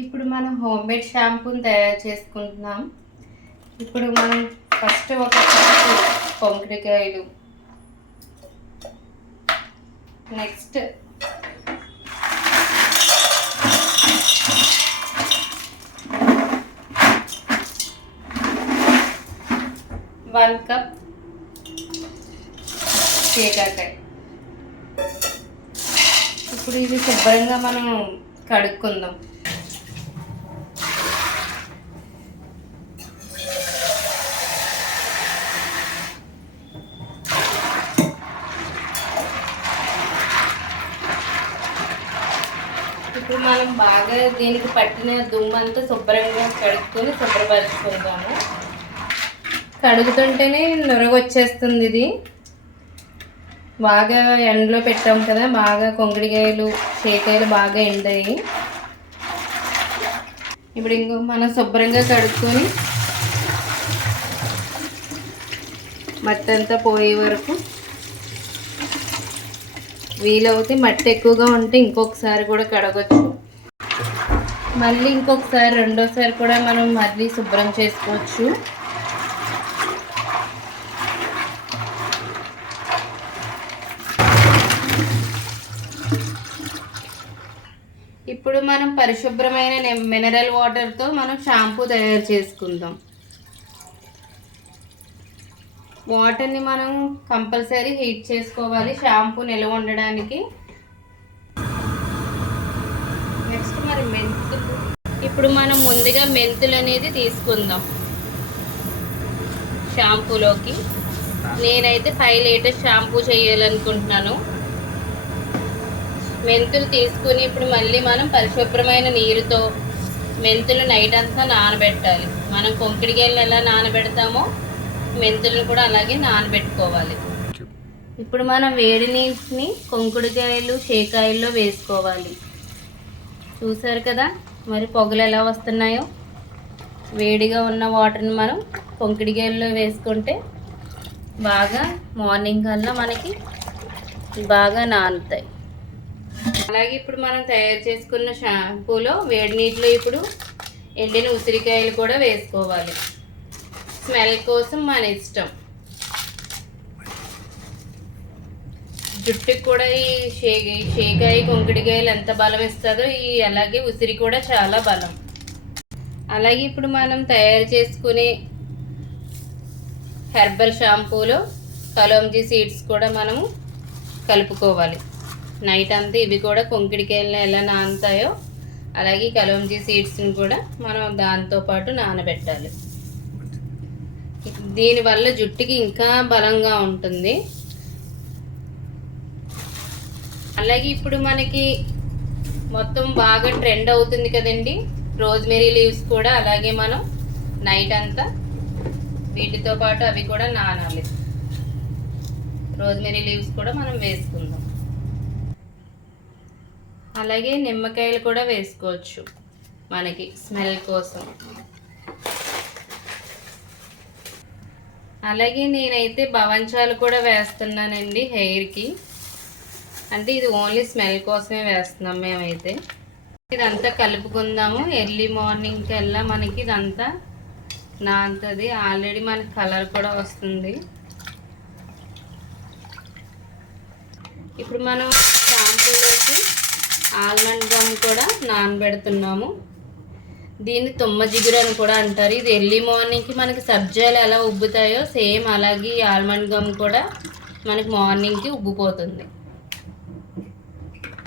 ఇప్పుడు మనం home made షాంపూని తయారు చేసుకుంటున్నాం. ఇప్పుడు మనం ఫస్ట్ ఒక కప్పు కొబ్బరికాయలు, నెక్స్ట్ 1 కప్ శేకాకాయ. ఇప్పుడు ఇది శుభ్రంగా మనం కడుక్కుందాం. ఇప్పుడు మనం బాగా దీనికి పట్టిన దుమ్మంతా శుభ్రంగా కడుక్కొని శుభ్రపరుచుకుంటాము. కడుగుతుంటేనే నురగొచ్చేస్తుంది. ఇది బాగా ఎండలో పెట్టాము కదా, బాగా కొంగడికాయలు శేకాయలు బాగా ఎండాయి. ఇప్పుడు ఇంకో మనం శుభ్రంగా కడుక్కొని మట్టి అంతా పోయే వరకు, వీలవుతే మట్టి ఎక్కువగా ఉంటే ఇంకొకసారి కూడా కడగొచ్చు. మళ్ళీ ఇంకొకసారి రెండోసారి కూడా మనం మళ్ళీ శుభ్రం చేసుకోవచ్చు. ఇప్పుడు మనం పరిశుభ్రమైన మినరల్ వాటర్తో మనం షాంపూ తయారు చేసుకుందాం. వాటర్ని మనం కంపల్సరీ హీట్ చేసుకోవాలి షాంపూ నిల్వ ఉండడానికి. నెక్స్ట్ మరి మెంతులు. ఇప్పుడు మనం ముందుగా మెంతులు అనేది తీసుకుందాం షాంపూలోకి. నేనైతే 5 లీటర్స్ షాంపూ చేయాలనుకుంటున్నాను. మెంతులు తీసుకుని ఇప్పుడు మళ్ళీ మనం పరిశుభ్రమైన నీరుతో మెంతులు నైట్ అంతా నానబెట్టాలి. మనం కొంకిడికాయలను ఎలా నానబెడతామో మెంతులను కూడా అలాగే నానబెట్టుకోవాలి. ఇప్పుడు మనం వేడి నీటిని కొంకుడికాయలు శేకాయల్లో వేసుకోవాలి. చూసారు కదా మరి పొగలు ఎలా వస్తున్నాయో. వేడిగా ఉన్న వాటర్ని మనం కొంకిడికాయల్లో వేసుకుంటే బాగా మార్నింగ్ కల్లా మనకి బాగా నానుతాయి. అలాగే ఇప్పుడు మనం తయారు చేసుకున్న షాంపూలో వేడి నీటిలో ఇప్పుడు ఎండిన ఉసిరికాయలు కూడా వేసుకోవాలి. స్మెల్ కోసం మన ఇష్టం. జుట్టుకి కూడా ఈ శేకాయ కొంకిడికాయలు ఎంత బలం ఇస్తుందో అలాగే ఉసిరి కూడా చాలా బలం. అలాగే ఇప్పుడు మనం తయారు చేసుకునే హెర్బల్ షాంపూలో కలోంజీ సీడ్స్ కూడా మనము కలుపుకోవాలి. నైట్ అంతా ఇవి కూడా కొంకిడికాయలను ఎలా నానుతాయో అలాగే కలోంజీ సీడ్స్ని కూడా మనం దాంతోపాటు నానబెట్టాలి. దీనివల్ల జుట్టుకి ఇంకా బలంగా ఉంటుంది. అలాగే ఇప్పుడు మనకి మొత్తం బాగా ట్రెండ్ అవుతుంది కదండి రోజ్మెరీ లీవ్స్ కూడా. అలాగే మనం నైట్ అంతా వీటితో పాటు అవి కూడా నానాలి. రోజ్మెరీ లీవ్స్ కూడా మనం వేసుకుందాం. అలాగే నిమ్మకాయలు కూడా వేసుకోవచ్చు మనకి స్మెల్ కోసం. అలాగే నేనైతే భవంచాలు కూడా వేస్తున్నానండి హెయిర్కి. అంటే ఇది ఓన్లీ స్మెల్ కోసమే వేస్తున్నాం మేమైతే. ఇదంతా కలుపుకుందాము. ఎర్లీ మార్నింగ్ కల్లా మనకి ఇదంతా నానుతుంది. ఆల్రెడీ మనకి కలర్ కూడా వస్తుంది. ఇప్పుడు మనం షాంపూలోకి ఆల్మండ్ గమ్ కూడా నానబెడుతున్నాము. దీన్ని తుమ్మ జిగురు అని కూడా అంటారు. ఇది ఎర్లీ మార్నింగ్కి మనకి సబ్జాలు ఎలా ఉబ్బుతాయో సేమ్ అలాగే ఆల్మండ్ గమ్ కూడా మనకి మార్నింగ్కి ఉబ్బిపోతుంది.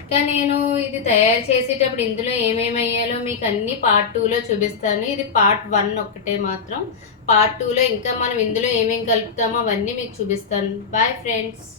ఇంకా నేను ఇది తయారు చేసేటప్పుడు ఇందులో ఏమేమి వేయాలో మీకు అన్నీ పార్ట్ 2లో చూపిస్తాను. ఇది పార్ట్ 1 ఒక్కటే మాత్రం. పార్ట్ 2లో ఇంకా మనం ఇందులో ఏమేమి కలుపుతామో అవన్నీ మీకు చూపిస్తాను. Bye friends.